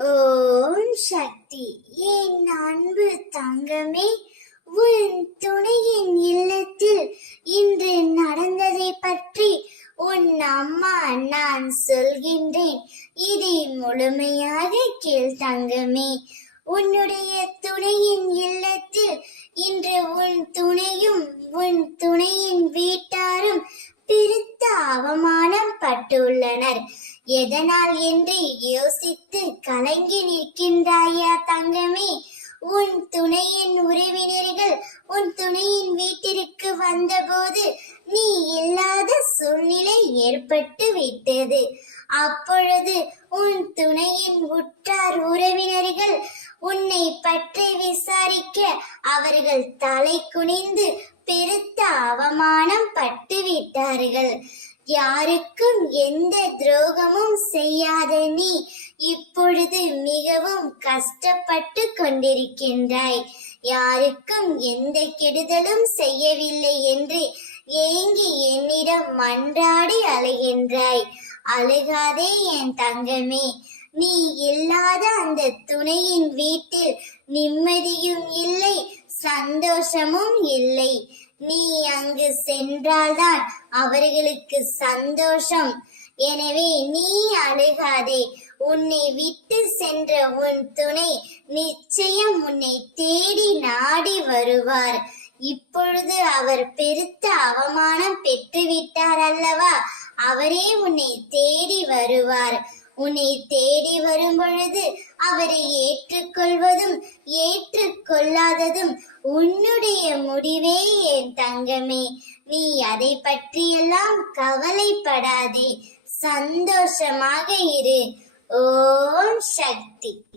ஓம் சக்தி. என் அன்பு தங்கமே, உன் துணையின் இல்லத்தில் இன்று நடந்ததை பற்றி உன் அம்மா நான் சொல்கின்றேன். இதை முழுமையாக கேள் தங்கமே. உன்னுடைய துணையின் இல்லத்தில் இன்று உன் துணையும் உன் துணையின் வீட்டாரும் பெருத்த அவமானம் பட்டுள்ளனர். எதனால் என்று யோசித்து கலங்கி நிற்கின்றாயா தங்கமே? உன் துணையின் உறவினர்கள் உன் துணையின் வீட்டிற்கு வந்தபோது நீ இல்லாத சூழ்நிலை ஏற்பட்டு விட்டது. அப்பொழுது உன் துணையின் உற்றார் உறவினர்கள் உன்னை பற்றி விசாரிக்க அவர்கள் தலை குனிந்து பெருத்த அவமானம் பட்டு விட்டார்கள். யாருக்கும் எந்த துரோகமும் செய்யாத நீ இப்பொழுது மிகவும் கஷ்டப்பட்டு கொண்டிருக்கின்றாய். யாருக்கும் எந்த கெடுதலும் செய்யவில்லை என்று ஏங்கி என்னிடம் மன்றாடி அழுகின்றாய். அழுகாதே என் தங்கமே. நீ இல்லாத அந்த துணையின் வீட்டில் நிம்மதியும் இல்லை, சந்தோஷமும் இல்லை. நீ அங்கு சென்றால்தான் அவர்களுக்கு சந்தோஷம். எனவே நீ அழுகாதே. உன்னை விட்டு சென்ற உன் துணை நிச்சயம் உன்னை தேடி நாடி வருவார். இப்பொழுது அவர் பெருத்த அவமானம் பெற்றுவிட்டார் அல்லவா? அவரே உன்னை தேடி வருவார். உன்னை தேடி வரும் பொழுது அவரை ஏற்றுக்கொள்வதும் ஏற்றுக்கொள்ளாததும் உன்னுடைய முடிவே என் தங்கமே. நீ அதை பற்றியெல்லாம் கவலைப்படாதே. சந்தோஷமாக இரு. ஓம் சக்தி.